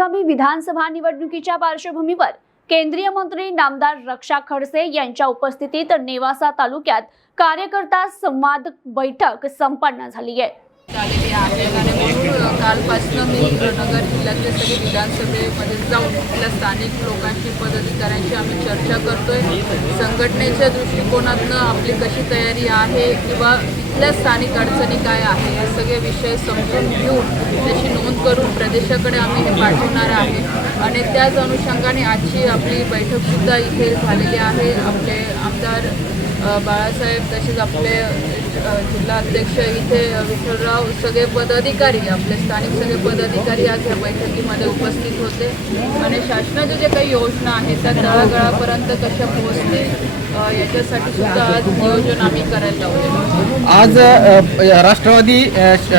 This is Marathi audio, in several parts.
आगामी विधानसभा निवडणुकीच्या पार्श्वभूमीवर केंद्रीय मंत्री नामदार रक्षा खडसे यांच्या उपस्थितीत नेवासा तालुक्यात कार्यकर्ता संवाद बैठक संपन्न झाली आहे. आलेली आहे आणि म्हणून कालपासून मी नगर जिल्ह्यातले सगळे विधानसभेमध्ये जाऊन तिथल्या स्थानिक लोकांशी पदाधिकाऱ्यांशी आम्ही चर्चा करतोय. संघटनेच्या दृष्टिकोनातनं आपली कशी तयारी आहे किंवा तिथल्या स्थानिक अडचणी काय आहे हे सगळे विषय समजून घेऊन त्याची नोंद करून प्रदेशाकडे आम्ही हे पाठवणार आहे. आणि त्याच अनुषंगाने आजची आपली बैठकसुद्धा इथे झालेली आहे. आपले आमदार बाळासाहेब तसेच आपले जिल्हा अध्यक्ष इथे विठ्ठलराव सगळे पदाधिकारी आपले स्थानिक सगळे पदाधिकारी आज या बैठकीमध्ये उपस्थित होते. आणि शासनाच्या ज्या काही योजना आहेत त्या तळागळापर्यंत कशा पोहोचतील याच्यासाठी सुद्धा आज नियोजन आम्ही करायला लावलेलं. आज राष्ट्रवादी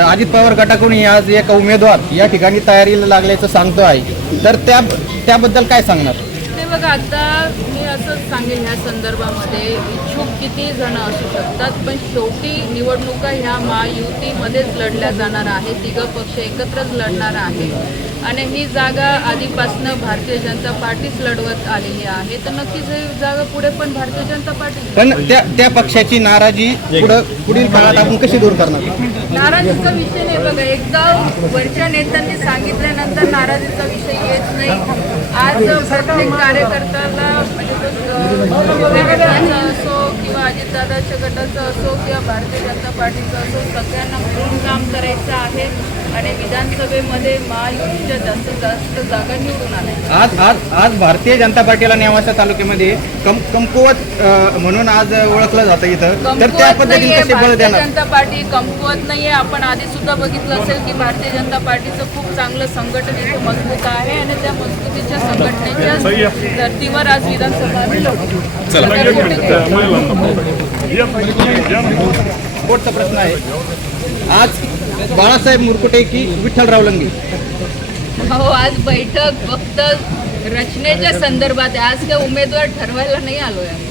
अजित पवार गटाकडून आज एक उमेदवार या ठिकाणी तयारीला लागल्याचं सांगतो आहे तर त्या त्याबद्दल काय सांगणार? ते बघा आता मी असंच सांगेन ह्या संदर्भामध्ये इच्छुक किती जण असू शकतात पण शेवटी निवडणुका ह्या महायुतीमध्येच लढल्या जाणार आहे तिघं पक्ष एकत्रच लढणार आहे आणि ही जागा आधीपासनं भारतीय जनता पार्टीच लढवत आलेली आहे तर नक्कीच ही जागा पुढे पण भारतीय जनता पार्टी पण त्या त्या पक्षाची नाराजी पुढं पुढील काळात आपण कशी दूर करणार? नाराजीचा विषय नाही बघा एकदा वरच्या नेत्यांनी सांगितल्यानंतर नाराजीचा नाही. आज प्रत्येक कार्यकर्त्याला म्हणजे तो, अ, शिंदे गटाचा असो अजितदादाच्या गटाचा असो किंवा भारतीय जनता पार्टीचा असो सगळ्यांना मिळून काम करायचं आहे आणि विधानसभेमध्ये महायुतीच्या जास्तीत जास्त जागा निवडून आणायच्या. आज आज आज भारतीय जनता पार्टीला नेवासा तालुक्यामध्ये कम कमकुवत म्हणून आज ओळखलं जातं इथं. तर त्या पद्धतीने भारतीय जनता पार्टी कमकुवत नाहीये. आपण आधी सुद्धा बघितलं असेल की भारतीय जनता पार्टीचं खूप चांगलं संघटन इथे मजबूत आहे आणि त्या मजबूतीच्या संघटनेच्या धर्तीवर आज विधानसभा लढवू. प्रश्न आहे आज बाळासाहेब मुरकुटे की विठ्ठलराव लंगे हो आज बैठक फक्त रचनेच्या संदर्भात आहे आज काय उमेदवार ठरवायला नाही आलोय आम्ही